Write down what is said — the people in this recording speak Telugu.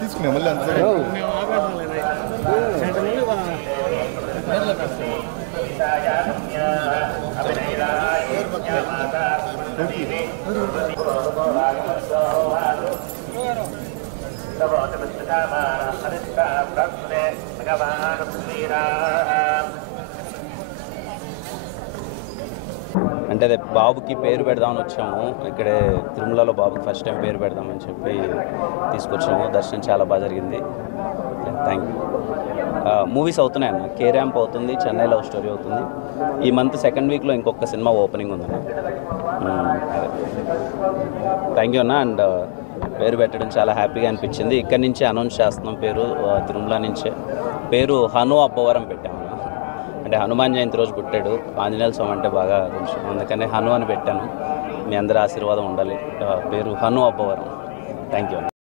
తీసుకునే మళ్ళీ అంత అంటే అదే బాబుకి పేరు పెడదామని వచ్చాము. ఇక్కడే తిరుమలలో బాబుకి ఫస్ట్ టైం పేరు పెడదామని చెప్పి తీసుకొచ్చాము. దర్శనం చాలా బాగా జరిగింది. Thank you. మూవీస్ అవుతున్నాయి అన్న. కే ర్యాంప్ అవుతుంది, చెన్నై లవ్ స్టోరీ అవుతుంది. ఈ మంత్ సెకండ్ వీక్లో ఇంకొక సినిమా ఓపెనింగ్ ఉందన్న. థ్యాంక్ యూ అన్న. అండ్ పేరు పెట్టడం చాలా హ్యాపీగా అనిపించింది. ఇక్కడి నుంచే అనౌన్స్ చేస్తున్నాం పేరు, తిరుమల నుంచే. పేరు హను అబ్బవరం పెట్టాము. అంటే హనుమాన్ జయంతి రోజు పుట్టాడు. ఆంజనేయ స్వామి అంటే బాగా కొంచెం, అందుకనే హను అని పెట్టాను. మీ అందరి ఆశీర్వాదం ఉండాలి. పేరు హను అబ్బవరం. Thank you.